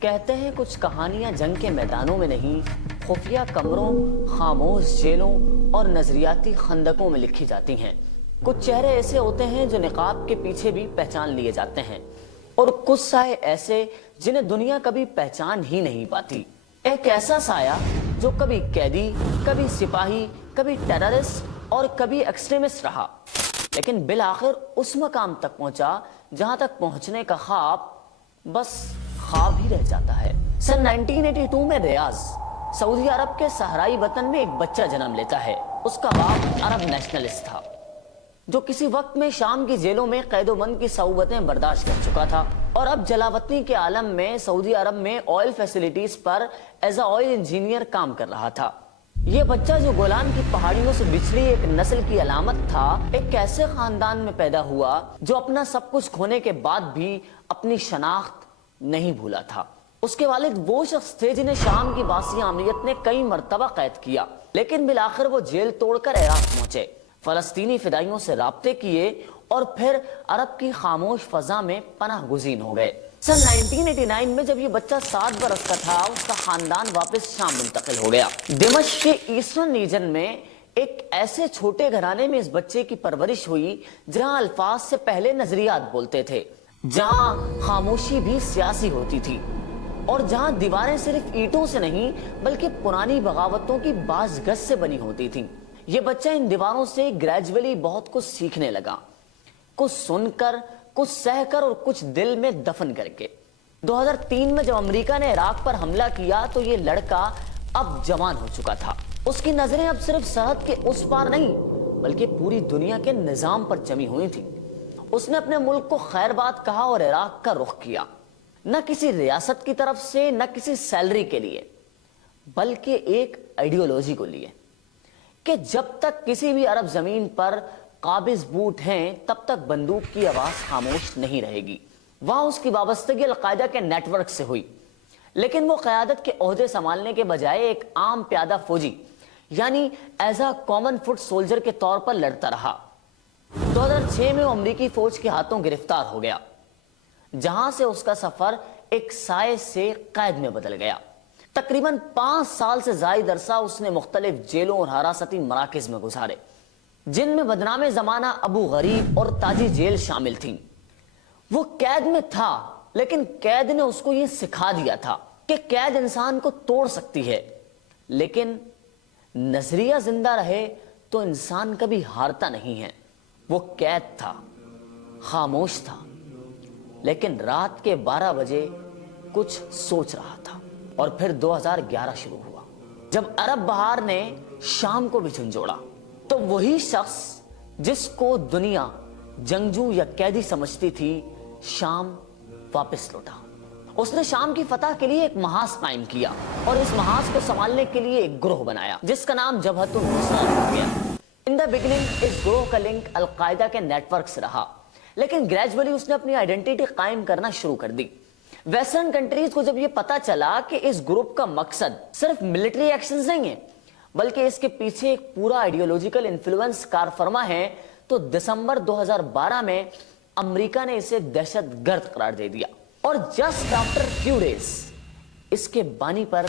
کہتے ہیں کچھ کہانیاں جنگ کے میدانوں میں نہیں، خفیہ کمروں، خاموش جیلوں اور نظریاتی خندقوں میں لکھی جاتی ہیں۔ کچھ چہرے ایسے ہوتے ہیں جو نقاب کے پیچھے بھی پہچان لیے جاتے ہیں، اور کچھ سائے ایسے جنہیں دنیا کبھی پہچان ہی نہیں پاتی۔ ایک ایسا سایہ جو کبھی قیدی، کبھی سپاہی، کبھی ٹیررسٹ اور کبھی ایکسٹریمسٹ رہا، لیکن بالآخر اس مقام تک پہنچا جہاں تک پہنچنے کا خواب بس خواب ہی رہ جاتا ہے۔ سن 1982 میں ریاض، سعودی عرب کے صحرائی وطن میں ایک بچہ جنم لیتا ہے۔ اس کا باپ عرب نیشنلسٹ تھا جو کسی وقت میں شام کی جیلوں میں قید و بند کی صعوبتیں برداشت کر چکا تھا، اور اب جلاوطنی کے عالم میں سعودی عرب میں آئل فیسیلیٹیز پر ایز اے آئل انجینئر کام کر رہا تھا۔ یہ بچہ جو گولان کی پہاڑیوں سے بچھڑی ایک نسل کی علامت تھا، ایک ایسے خاندان میں پیدا ہوا جو اپنا سب کچھ کھونے کے بعد بھی اپنی شناخت نہیں بھولا تھا۔ اس کے والد وہ شخص تھے جنہیں شام کی باسی عامریت نے کئی مرتبہ قید کیا، لیکن بالآخر وہ جیل توڑ کر عراق پہنچے، فلسطینی فدائیوں سے رابطے کیے اور پھر عرب کی خاموش فضا میں پناہ گزین ہو گئے۔ سن 1989 میں جب یہ بچہ 7 برس کا تھا، اس کا خاندان واپس شام منتقل ہو گیا۔ دمشق کے ایسٹرن ریجن میں ایک ایسے چھوٹے گھرانے میں اس بچے کی پرورش ہوئی جہاں الفاظ سے پہلے نظریات بولتے تھے، جہاں خاموشی بھی سیاسی ہوتی تھی، اور جہاں دیواریں صرف اینٹوں سے نہیں بلکہ پرانی بغاوتوں کی باز گز سے بنی ہوتی تھیں۔ یہ بچہ ان دیواروں سے گریجولی بہت کچھ سیکھنے لگا، کچھ سن کر، کچھ سہ کر اور کچھ دل میں دفن کر کے۔ 2003 میں جب امریکہ نے عراق پر حملہ کیا تو یہ لڑکا اب جوان ہو چکا تھا۔ اس کی نظریں اب صرف سرحد کے اس پار نہیں بلکہ پوری دنیا کے نظام پر جمی ہوئی تھیں۔ اس نے اپنے ملک کو خیر بات کہا اور عراق کا رخ کیا، نہ کسی ریاست کی طرف سے، نہ کسی سیلری کے لیے، بلکہ ایک آئیڈیالوجی کو لیے کہ جب تک کسی بھی عرب زمین پر قابض بوٹ ہیں تب تک بندوق کی آواز خاموش نہیں رہے گی۔ وہاں اس کی وابستگی القاعدہ کے نیٹ ورک سے ہوئی، لیکن وہ قیادت کے عہدے سنبھالنے کے بجائے ایک عام پیادہ فوجی یعنی as a common foot soldier کے طور پر لڑتا رہا۔ 2006 میں وہ امریکی فوج کے ہاتھوں گرفتار ہو گیا، جہاں سے اس کا سفر ایک سائے سے قید میں بدل گیا۔ تقریباً 5 سال سے زائد عرصہ اس نے مختلف جیلوں اور حراستی مراکز میں گزارے، جن میں بدنام زمانہ ابو غریب اور تاجی جیل شامل تھیں۔ وہ قید میں تھا، لیکن قید نے اس کو یہ سکھا دیا تھا کہ قید انسان کو توڑ سکتی ہے، لیکن نظریہ زندہ رہے تو انسان کبھی ہارتا نہیں ہے۔ وہ قید تھا، خاموش تھا، لیکن رات کے 12 بجے کچھ سوچ رہا تھا۔ اور پھر 2011 شروع ہوا، جب عرب بہار نے شام کو بھی جھنجھوڑا، تو وہی شخص جس کو دنیا جنگجو یا قیدی سمجھتی تھی، شام واپس لوٹا۔ اس نے شام کی فتح کے لیے ایک محاذ قائم کیا اور اس محاذ کو سنبھالنے کے لیے ایک گروہ بنایا جس کا نام جبہت النصرہ رکھا گیا۔ ان دا بگننگ اس گروہ کا لنک القاعدہ کے نیٹ ورک سے رہا، لیکن گریجولی اس نے اپنی آئیڈینٹی قائم کرنا شروع کر دی۔ ویسٹرن کنٹریز کو جب یہ پتا چلا کہ اس گروپ کا مقصد صرف ملٹری ایکشنز نہیں ہے بلکہ اس کے پیچھے ایک پورا آئیڈیالوجیکل انفلوئنس کار فرما ہے، تو دسمبر 2012 میں امریکہ نے اسے دہشت گرد قرار دے دیا، اور جسٹ آفٹر فیو ڈیز اس کے بانی پر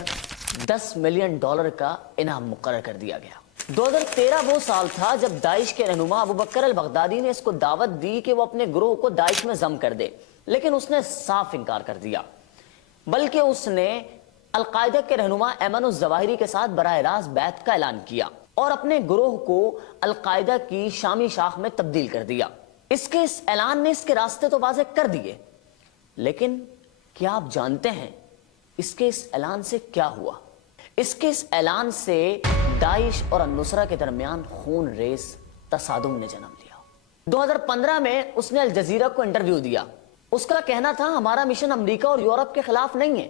$10 ملین کا انعام مقرر کر دیا گیا۔ 2013 وہ سال تھا جب داعش کے رہنما ابو بکر البغدادی نے اس کو دعوت دی کہ وہ اپنے گروہ کو داعش میں ضم کر دے، لیکن اس نے صاف انکار کر دیا، بلکہ اس نے القاعدہ کے رہنما ایمن الظواہری کے ساتھ براہ راست بیعت کا اعلان کیا اور اپنے گروہ کو القاعدہ کی شامی شاخ میں تبدیل کر دیا۔ اس اعلان نے اس کے راستے تو واضح کر دیے، لیکن کیا آپ جانتے ہیں اس اعلان سے کیا ہوا؟ اس اعلان سے داعش اور النصرہ کے درمیان خون ریز تصادم نے جنم لیا۔ 2015 میں اس نے الجزیرہ کو انٹرویو دیا۔ اس کا کہنا تھا، ہمارا مشن امریکہ اور یورپ کے خلاف نہیں ہے،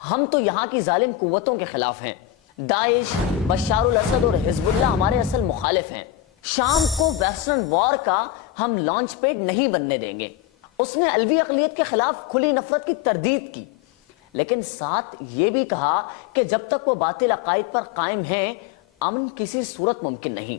ہم تو یہاں کی ظالم قوتوں کے خلاف ہیں۔ داعش، بشار الاسد اور حزب اللہ ہمارے اصل مخالف ہیں۔ شام کو ویسٹرن وار کا ہم لانچ پیڈ نہیں بننے دیں گے۔ اس نے علوی اقلیت کے خلاف کھلی نفرت کی تردید کی، لیکن ساتھ یہ بھی کہا کہ جب تک وہ باطل عقائد پر قائم ہیں، امن کسی صورت ممکن نہیں۔